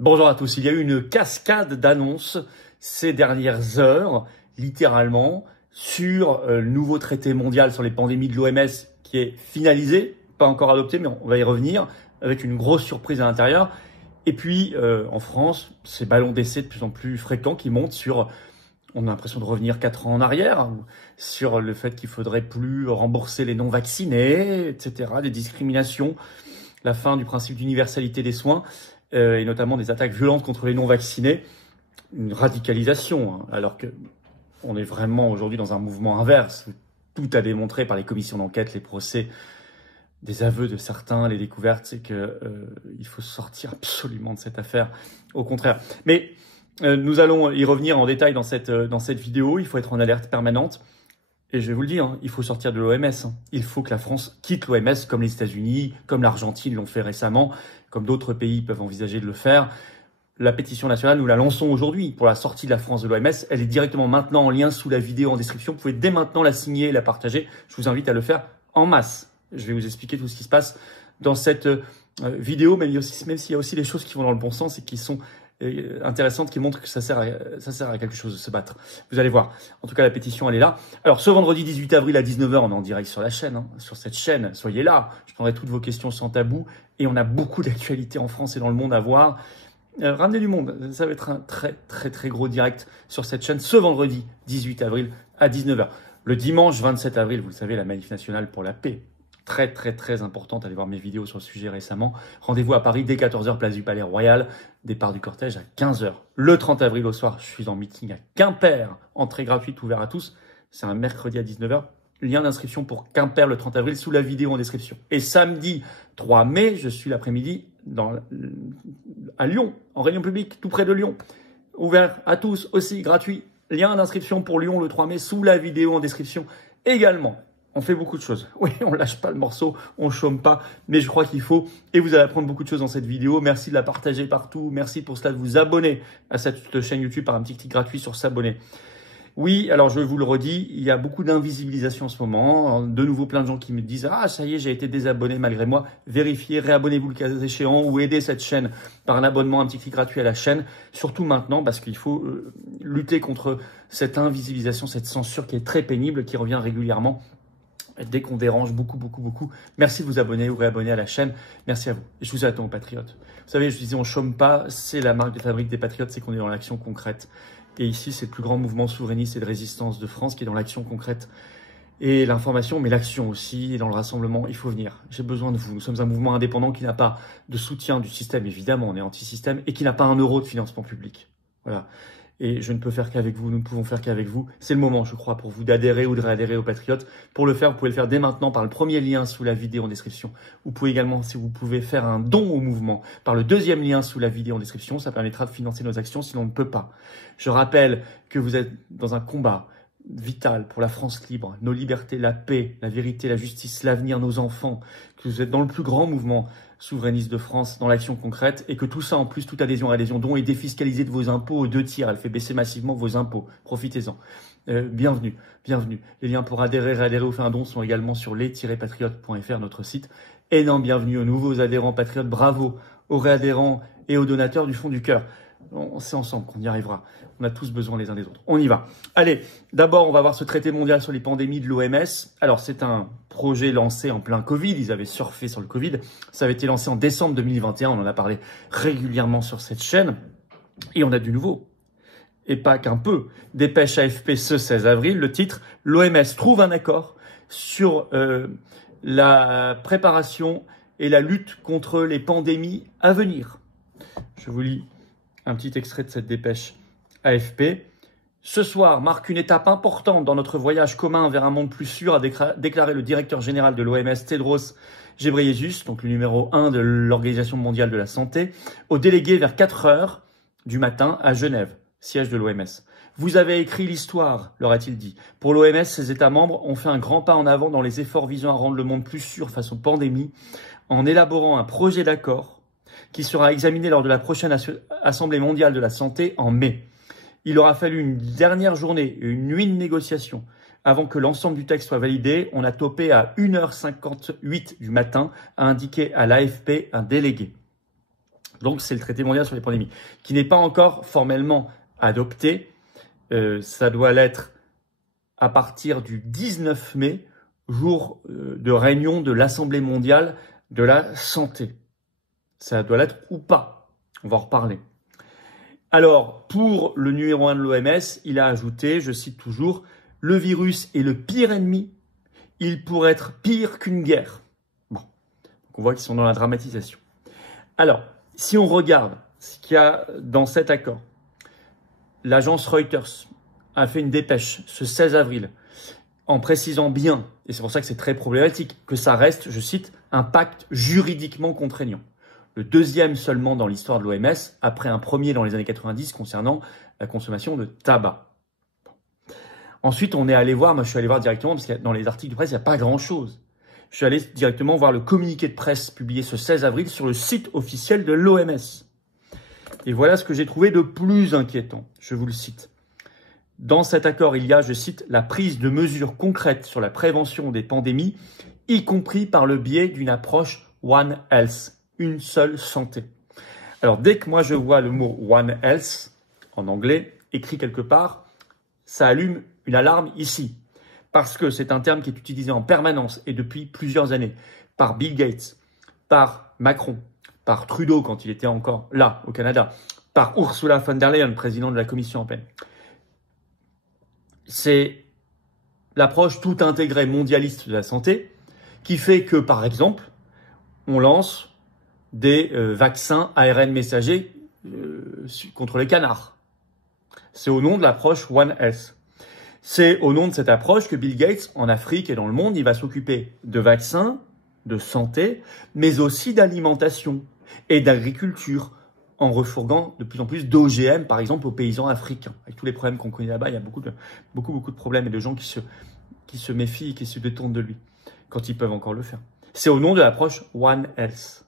Bonjour à tous. Il y a eu une cascade d'annonces ces dernières heures, littéralement, sur le nouveau traité mondial sur les pandémies de l'OMS qui est finalisé, pas encore adopté, mais on va y revenir, avec une grosse surprise à l'intérieur. Et puis, en France, ces ballons d'essai de plus en plus fréquents qui montent sur, on a l'impression de revenir 4 ans en arrière, sur le fait qu'il faudrait plus rembourser les non-vaccinés, etc., des discriminations, la fin du principe d'universalité des soins, et notamment des attaques violentes contre les non-vaccinés, une radicalisation, hein, alors que on est vraiment aujourd'hui dans un mouvement inverse, où tout a démontré par les commissions d'enquête, les procès, des aveux de certains, les découvertes, c'est que il faut sortir absolument de cette affaire, au contraire. Mais nous allons y revenir en détail dans cette vidéo. Il faut être en alerte permanente. Et je vais vous le dire, hein, il faut sortir de l'OMS. Hein. Il faut que la France quitte l'OMS, comme les États-Unis, comme l'Argentine l'ont fait récemment, comme d'autres pays peuvent envisager de le faire. La pétition nationale, nous la lançons aujourd'hui pour la sortie de la France de l'OMS. Elle est directement maintenant en lien sous la vidéo en description. Vous pouvez dès maintenant la signer et la partager. Je vous invite à le faire en masse. Je vais vous expliquer tout ce qui se passe dans cette vidéo, même s'il y a aussi des choses qui vont dans le bon sens et qui sont intéressantes, qui montrent que ça sert à quelque chose de se battre. Vous allez voir. En tout cas, la pétition, elle est là. Alors, ce vendredi 18 avril à 19 h, on est en direct sur la chaîne, hein, sur cette chaîne. Soyez là. Je prendrai toutes vos questions sans tabou. Et on a beaucoup d'actualités en France et dans le monde à voir. Ramenez du monde. Ça va être un très gros direct sur cette chaîne ce vendredi 18 avril à 19 h. Le dimanche 27 avril, vous le savez, la manif nationale pour la paix. Très importante. Allez voir mes vidéos sur le sujet récemment. Rendez-vous à Paris dès 14 h, place du Palais Royal. Départ du cortège à 15 h. Le 30 avril au soir, je suis en meeting à Quimper. Entrée gratuite, ouvert à tous. C'est un mercredi à 19 h. Lien d'inscription pour Quimper le 30 avril sous la vidéo en description. Et samedi 3 mai, je suis l'après-midi à Lyon, en réunion publique, tout près de Lyon. Ouvert à tous, aussi gratuit. Lien d'inscription pour Lyon le 3 mai sous la vidéo en description également. On fait beaucoup de choses. Oui, on lâche pas le morceau, on chôme pas, mais je crois qu'il faut. Et vous allez apprendre beaucoup de choses dans cette vidéo. Merci de la partager partout. Merci pour cela de vous abonner à cette chaîne YouTube par un petit clic gratuit sur s'abonner. Oui, alors je vous le redis, il y a beaucoup d'invisibilisation en ce moment. De nouveau, plein de gens qui me disent « Ah, ça y est, j'ai été désabonné malgré moi. » Vérifiez, réabonnez-vous le cas échéant ou aidez cette chaîne par un abonnement, un petit clic gratuit à la chaîne. Surtout maintenant, parce qu'il faut lutter contre cette invisibilisation, cette censure qui est très pénible, qui revient régulièrement. Dès qu'on dérange beaucoup. Merci de vous abonner ou réabonner à la chaîne. Merci à vous. Et je vous attends aux patriotes. Vous savez, je disais, on chôme pas. C'est la marque de fabrique des patriotes, c'est qu'on est dans l'action concrète. Et ici, c'est le plus grand mouvement souverainiste et de résistance de France qui est dans l'action concrète. Et l'information, mais l'action aussi, et dans le rassemblement, il faut venir. J'ai besoin de vous. Nous sommes un mouvement indépendant qui n'a pas de soutien du système, évidemment, on est anti-système, et qui n'a pas un euro de financement public. Voilà. Et je ne peux faire qu'avec vous, nous ne pouvons faire qu'avec vous. C'est le moment, je crois, pour vous d'adhérer ou de réadhérer aux Patriotes. Pour le faire, vous pouvez le faire dès maintenant par le premier lien sous la vidéo en description. Vous pouvez également, si vous pouvez, faire un don au mouvement par le deuxième lien sous la vidéo en description. Ça permettra de financer nos actions, sinon on ne peut pas. Je rappelle que vous êtes dans un combat vital pour la France libre, nos libertés, la paix, la vérité, la justice, l'avenir, nos enfants, que vous êtes dans le plus grand mouvement souverainiste de France, dans l'action concrète, et que tout ça, en plus, toute adhésion dont est défiscalisée de vos impôts aux 2 tiers. Elle fait baisser massivement vos impôts. Profitez-en. Bienvenue. Les liens pour adhérer, réadhérer ou faire un don sont également sur les-patriotes.fr, notre site. Énorme bienvenue aux nouveaux adhérents patriotes. Bravo aux réadhérents et aux donateurs du fond du cœur. C'est ensemble qu'on y arrivera. On a tous besoin les uns des autres. On y va. Allez, d'abord, on va voir ce traité mondial sur les pandémies de l'OMS. Alors, c'est un projet lancé en plein Covid. Ils avaient surfé sur le Covid. Ça avait été lancé en décembre 2021. On en a parlé régulièrement sur cette chaîne. Et on a du nouveau. Et pas qu'un peu. Dépêche AFP ce 16 avril. Le titre, l'OMS trouve un accord sur la préparation et la lutte contre les pandémies à venir. Je vous lis un petit extrait de cette dépêche AFP. Ce soir marque une étape importante dans notre voyage commun vers un monde plus sûr, a déclaré le directeur général de l'OMS, Tedros Ghebreyesus, donc le numéro 1 de l'Organisation mondiale de la santé, aux délégués vers 4 h du matin à Genève, siège de l'OMS. Vous avez écrit l'histoire, leur a-t-il dit. Pour l'OMS, ses États membres ont fait un grand pas en avant dans les efforts visant à rendre le monde plus sûr face aux pandémies, en élaborant un projet d'accord qui sera examiné lors de la prochaine Assemblée mondiale de la santé en mai. Il aura fallu une dernière journée et une nuit de négociation avant que l'ensemble du texte soit validé. On a topé à 1 h 58 du matin, a indiqué à l'AFP un délégué. Donc, c'est le traité mondial sur les pandémies, qui n'est pas encore formellement adopté. Ça doit l'être à partir du 19 mai, jour de réunion de l'Assemblée mondiale de la santé. Ça doit l'être ou pas. On va en reparler. Alors, pour le numéro 1 de l'OMS, il a ajouté, je cite toujours, « Le virus est le pire ennemi. Il pourrait être pire qu'une guerre. » Bon, donc on voit qu'ils sont dans la dramatisation. Alors, si on regarde ce qu'il y a dans cet accord, l'agence Reuters a fait une dépêche ce 16 avril en précisant bien, et c'est pour ça que c'est très problématique, que ça reste, je cite, un pacte juridiquement contraignant. Le deuxième seulement dans l'histoire de l'OMS, après un premier dans les années 90 concernant la consommation de tabac. Ensuite, on est allé voir, moi je suis allé voir directement, parce que dans les articles de presse, il n'y a pas grand-chose. Je suis allé directement voir le communiqué de presse publié ce 16 avril sur le site officiel de l'OMS. Et voilà ce que j'ai trouvé de plus inquiétant. Je vous le cite. Dans cet accord, il y a, je cite, la prise de mesures concrètes sur la prévention des pandémies, y compris par le biais d'une approche One Health, une seule santé. Alors, dès que moi je vois le mot One Health, en anglais, écrit quelque part, ça allume une alarme ici. Parce que c'est un terme qui est utilisé en permanence et depuis plusieurs années par Bill Gates, par Macron, par Trudeau quand il était encore là, au Canada, par Ursula von der Leyen, présidente de la Commission européenne. C'est l'approche tout intégrée mondialiste de la santé qui fait que, par exemple, on lance des vaccins ARN messagers contre les canards. C'est au nom de l'approche One Health. C'est au nom de cette approche que Bill Gates, en Afrique et dans le monde, il va s'occuper de vaccins, de santé, mais aussi d'alimentation et d'agriculture, en refourguant de plus en plus d'OGM, par exemple, aux paysans africains. Avec tous les problèmes qu'on connaît là-bas, il y a beaucoup de problèmes et de gens qui se méfient et qui se détournent de lui, quand ils peuvent encore le faire. C'est au nom de l'approche One Health,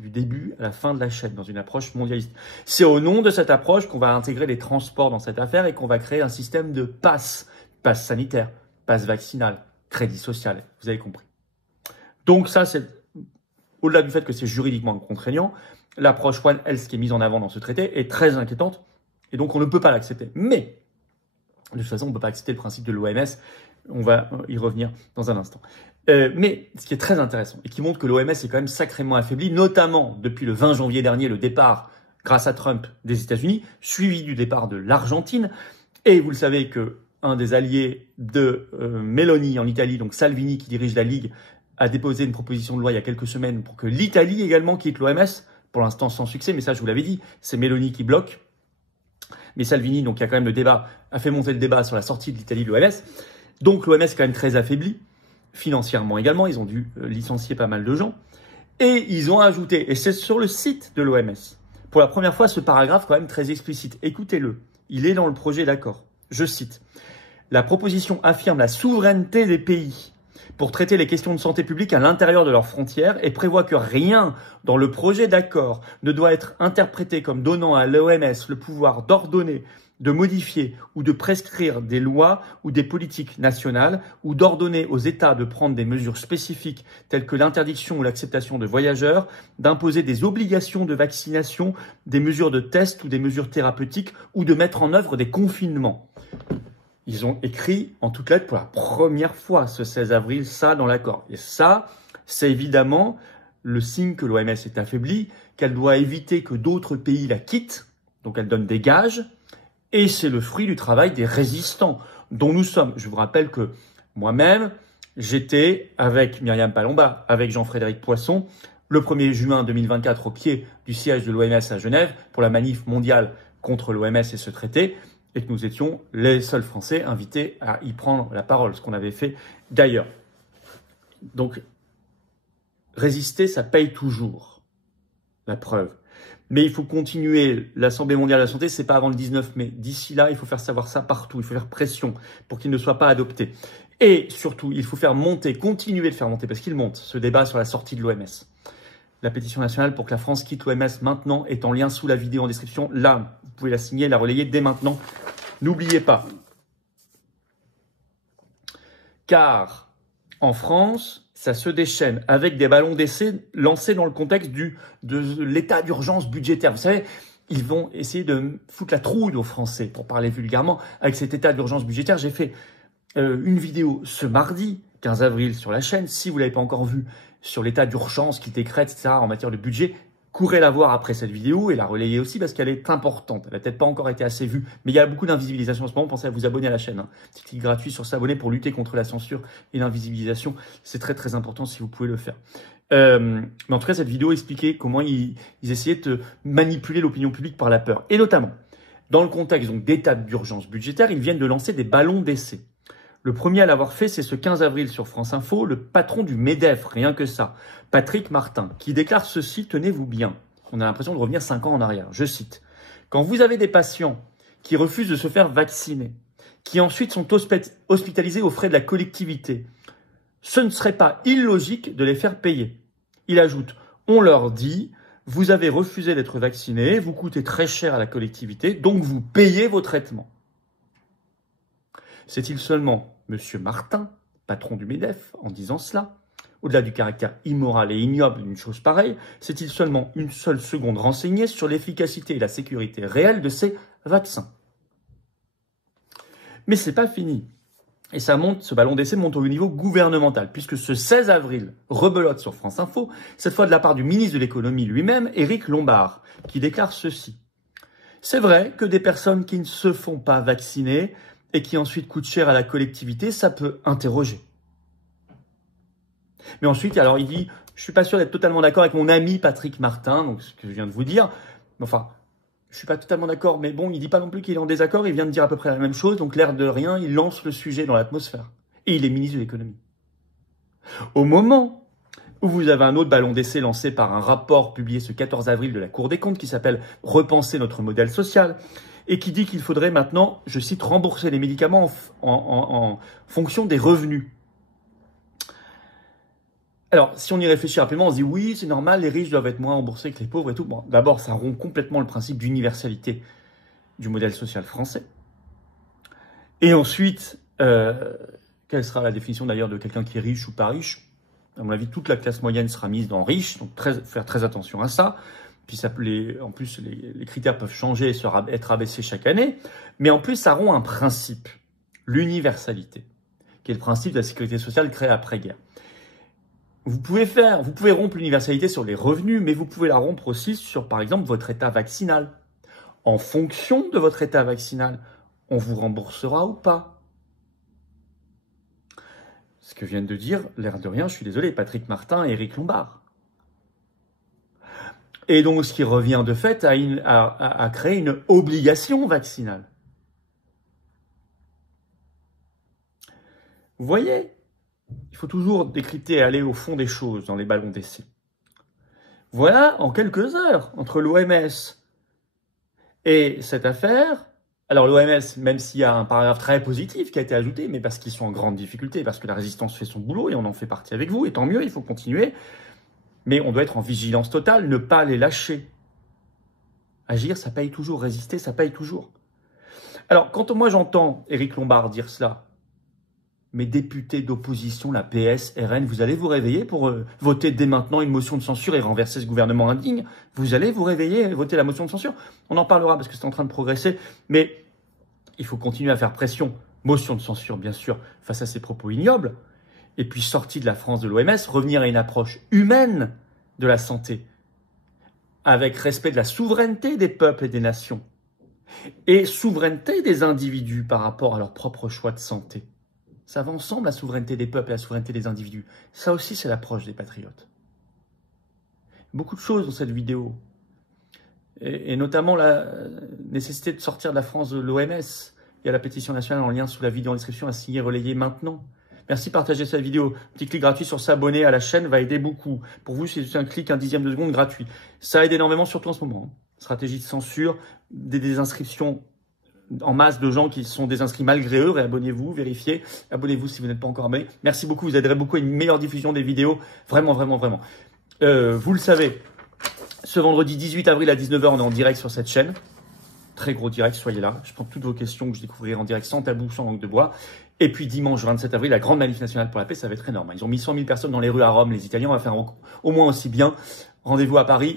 du début à la fin de la chaîne, dans une approche mondialiste. C'est au nom de cette approche qu'on va intégrer les transports dans cette affaire et qu'on va créer un système de pass sanitaire, pass vaccinal, crédit social, vous avez compris. Donc ça, c'est au-delà du fait que c'est juridiquement contraignant, l'approche One Health qui est mise en avant dans ce traité est très inquiétante et donc on ne peut pas l'accepter. Mais, de toute façon, on ne peut pas accepter le principe de l'OMS, on va y revenir dans un instant. Mais ce qui est très intéressant et qui montre que l'OMS est quand même sacrément affaiblie, notamment depuis le 20 janvier dernier, le départ, grâce à Trump, des États-Unis, suivi du départ de l'Argentine. Et vous le savez que un des alliés de Meloni en Italie, donc Salvini qui dirige la Ligue, a déposé une proposition de loi il y a quelques semaines pour que l'Italie également quitte l'OMS. Pour l'instant sans succès, mais ça je vous l'avais dit, c'est Meloni qui bloque. Mais Salvini, donc il y a quand même le débat, a fait monter le débat sur la sortie de l'Italie de l'OMS. Donc l'OMS est quand même très affaiblie. Financièrement également, ils ont dû licencier pas mal de gens. Et ils ont ajouté, et c'est sur le site de l'OMS, pour la première fois ce paragraphe quand même très explicite. Écoutez-le, il est dans le projet d'accord. Je cite, « La proposition affirme la souveraineté des pays pour traiter les questions de santé publique à l'intérieur de leurs frontières et prévoit que rien dans le projet d'accord ne doit être interprété comme donnant à l'OMS le pouvoir d'ordonner, de modifier ou de prescrire des lois ou des politiques nationales ou d'ordonner aux États de prendre des mesures spécifiques telles que l'interdiction ou l'acceptation de voyageurs, d'imposer des obligations de vaccination, des mesures de test ou des mesures thérapeutiques ou de mettre en œuvre des confinements. » Ils ont écrit en toutes lettres pour la première fois ce 16 avril ça dans l'accord. Et ça, c'est évidemment le signe que l'OMS est affaiblie, qu'elle doit éviter que d'autres pays la quittent, donc elle donne des gages. Et c'est le fruit du travail des résistants dont nous sommes. Je vous rappelle que moi-même, j'étais avec Myriam Palomba, avec Jean-Frédéric Poisson, le 1er juin 2024 au pied du siège de l'OMS à Genève pour la manif mondiale contre l'OMS et ce traité, et que nous étions les seuls Français invités à y prendre la parole, ce qu'on avait fait d'ailleurs. Donc, résister, ça paye toujours, la preuve. Mais il faut continuer. L'Assemblée mondiale de la santé, c'est pas avant le 19 mai. D'ici là, il faut faire savoir ça partout. Il faut faire pression pour qu'il ne soit pas adopté. Et surtout, il faut faire monter, continuer de faire monter, parce qu'il monte, ce débat sur la sortie de l'OMS. La pétition nationale pour que la France quitte l'OMS maintenant est en lien sous la vidéo en description. Là, vous pouvez la signer, la relayer dès maintenant. N'oubliez pas. Car en France, ça se déchaîne avec des ballons d'essai lancés dans le contexte de l'état d'urgence budgétaire. Vous savez, ils vont essayer de foutre la trouille aux Français, pour parler vulgairement, avec cet état d'urgence budgétaire. J'ai fait une vidéo ce mardi, 15 avril, sur la chaîne. Si vous ne l'avez pas encore vue, sur l'état d'urgence qu'ils décrètent, etc., en matière de budget, courez la voir après cette vidéo et la relayer aussi parce qu'elle est importante. Elle n'a peut-être pas encore été assez vue, mais il y a beaucoup d'invisibilisation en ce moment. Pensez à vous abonner à la chaîne. Petit clic gratuit sur s'abonner pour lutter contre la censure et l'invisibilisation. C'est très très important si vous pouvez le faire. Mais en tout cas, cette vidéo expliquait comment ils essayaient de manipuler l'opinion publique par la peur. Et notamment, dans le contexte d'état d'urgence budgétaire, ils viennent de lancer des ballons d'essai. Le premier à l'avoir fait, c'est ce 15 avril sur France Info, le patron du MEDEF, rien que ça, Patrick Martin, qui déclare ceci, tenez-vous bien. On a l'impression de revenir 5 ans en arrière. Je cite. Quand vous avez des patients qui refusent de se faire vacciner, qui ensuite sont hospitalisés aux frais de la collectivité, ce ne serait pas illogique de les faire payer. Il ajoute, on leur dit, vous avez refusé d'être vacciné, vous coûtez très cher à la collectivité, donc vous payez vos traitements. C'est-il seulement Monsieur Martin, patron du MEDEF, en disant cela? Au-delà du caractère immoral et ignoble d'une chose pareille, s'est-il seulement une seule seconde renseigné sur l'efficacité et la sécurité réelle de ces vaccins? Mais c'est pas fini. Et ça monte, ce ballon d'essai monte au niveau gouvernemental, puisque ce 16 avril, rebelote sur France Info, cette fois de la part du ministre de l'économie lui-même, Éric Lombard, qui déclare ceci. C'est vrai que des personnes qui ne se font pas vacciner et qui ensuite coûtent cher à la collectivité, ça peut interroger. Mais ensuite, alors il dit, je suis pas sûr d'être totalement d'accord avec mon ami Patrick Martin, donc ce que je viens de vous dire, enfin, je suis pas totalement d'accord, mais bon, il dit pas non plus qu'il est en désaccord, il vient de dire à peu près la même chose, donc l'air de rien, il lance le sujet dans l'atmosphère. Et il est ministre de l'économie. Au moment où vous avez un autre ballon d'essai lancé par un rapport publié ce 14 avril de la Cour des comptes qui s'appelle « Repenser notre modèle social », et qui dit qu'il faudrait maintenant, je cite, rembourser les médicaments en fonction des revenus. Alors, si on y réfléchit rapidement, on se dit oui, c'est normal, les riches doivent être moins remboursés que les pauvres et tout. Bon, d'abord, ça rompt complètement le principe d'universalité du modèle social français. Et ensuite, quelle sera la définition d'ailleurs de quelqu'un qui est riche ou pas riche? À mon avis, toute la classe moyenne sera mise dans riche, donc faire très attention à ça. Puis en plus, les critères peuvent changer et être abaissés chaque année. Mais en plus, ça rompt un principe, l'universalité, qui est le principe de la sécurité sociale créée après-guerre. Vous pouvez rompre l'universalité sur les revenus, mais vous pouvez la rompre aussi sur, par exemple, votre état vaccinal. En fonction de votre état vaccinal, on vous remboursera ou pas. Ce que viennent de dire, l'air de rien, je suis désolé, Patrick Martin et Éric Lombard. Et donc, ce qui revient de fait à créer une obligation vaccinale. Vous voyez, il faut toujours décrypter et aller au fond des choses dans les ballons d'essai. Voilà, en quelques heures, entre l'OMS et cette affaire. Alors l'OMS, même s'il y a un paragraphe très positif qui a été ajouté, mais parce qu'ils sont en grande difficulté, parce que la résistance fait son boulot et on en fait partie avec vous, et tant mieux, il faut continuer. Mais on doit être en vigilance totale, ne pas les lâcher. Agir, ça paye toujours. Résister, ça paye toujours. Alors, quand moi j'entends Éric Lombard dire cela, mes députés d'opposition, la PS, RN, vous allez vous réveiller pour voter dès maintenant une motion de censure et renverser ce gouvernement indigne. Vous allez vous réveiller et voter la motion de censure. On en parlera parce que c'est en train de progresser. Mais il faut continuer à faire pression. Motion de censure, bien sûr, face à ces propos ignobles. Et puis, sortie de la France de l'OMS, revenir à une approche humaine de la santé, avec respect de la souveraineté des peuples et des nations, et souveraineté des individus par rapport à leur propre choix de santé. Ça va ensemble, la souveraineté des peuples et la souveraineté des individus. Ça aussi, c'est l'approche des patriotes. Beaucoup de choses dans cette vidéo, et notamment la nécessité de sortir de la France de l'OMS. Il y a la pétition nationale en lien sous la vidéo en description à signer, relayer maintenant. Merci de partager cette vidéo. Petit clic gratuit sur s'abonner à la chaîne va aider beaucoup. Pour vous, c'est juste un clic, un dixième de seconde gratuit. Ça aide énormément, surtout en ce moment. Stratégie de censure, des désinscriptions en masse de gens qui sont désinscrits malgré eux. Réabonnez-vous, vérifiez. Abonnez-vous si vous n'êtes pas encore abonné. Merci beaucoup, vous aiderez beaucoup à une meilleure diffusion des vidéos. Vraiment, vraiment, vraiment. Vous le savez, ce vendredi 18 avril à 19h, on est en direct sur cette chaîne. Très gros direct, soyez là. Je prends toutes vos questions que je découvrirai en direct sans tabou, sans langue de bois. Et puis dimanche 27 avril, la grande manif nationale pour la paix, ça va être énorme. Ils ont mis 100 000 personnes dans les rues à Rome, les Italiens, on va faire au moins aussi bien. Rendez-vous à Paris,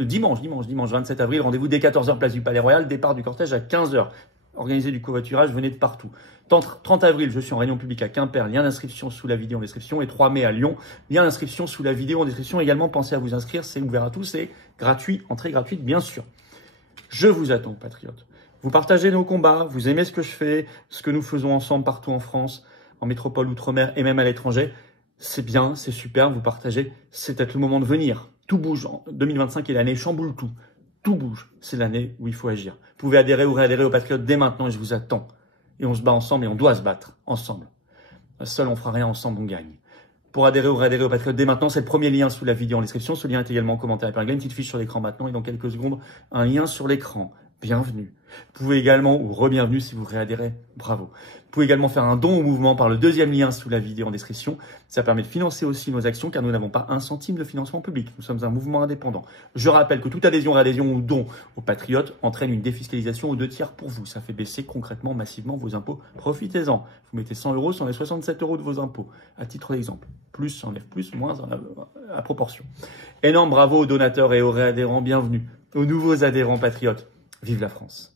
dimanche 27 avril, rendez-vous dès 14h, place du Palais Royal, départ du cortège à 15h. Organisez du covoiturage, venez de partout. 30 avril, je suis en réunion publique à Quimper, lien d'inscription sous la vidéo en description. Et 3 mai à Lyon, lien d'inscription sous la vidéo en description. Également, pensez à vous inscrire, c'est ouvert à tous, c'est gratuit, entrée gratuite bien sûr. Je vous attends, patriotes. Vous partagez nos combats, vous aimez ce que je fais, ce que nous faisons ensemble partout en France, en métropole, outre-mer et même à l'étranger. C'est bien, c'est super, vous partagez, c'est peut-être le moment de venir. Tout bouge, 2025 est l'année, chamboule tout. Tout bouge, c'est l'année où il faut agir. Vous pouvez adhérer ou réadhérer aux Patriotes dès maintenant et je vous attends. Et on se bat ensemble et on doit se battre ensemble. Seul on fera rien, ensemble on gagne. Pour adhérer ou réadhérer aux Patriotes dès maintenant, c'est le premier lien sous la vidéo en description. Ce lien est également en commentaire épinglé, une petite fiche sur l'écran maintenant et dans quelques secondes, un lien sur l'écran. Bienvenue. Vous pouvez également, ou re-bienvenue si vous réadhérez, bravo. Vous pouvez également faire un don au mouvement par le deuxième lien sous la vidéo en description. Ça permet de financer aussi nos actions car nous n'avons pas un centime de financement public. Nous sommes un mouvement indépendant. Je rappelle que toute adhésion, réadhésion ou don aux Patriotes entraîne une défiscalisation aux 2/3 pour vous. Ça fait baisser concrètement, massivement vos impôts. Profitez-en. Vous mettez 100 €, ça enlève 67 € de vos impôts. À titre d'exemple. Plus, ça enlève plus, moins à proportion. Énorme bravo aux donateurs et aux réadhérents. Bienvenue aux nouveaux adhérents Patriotes. Vive la France.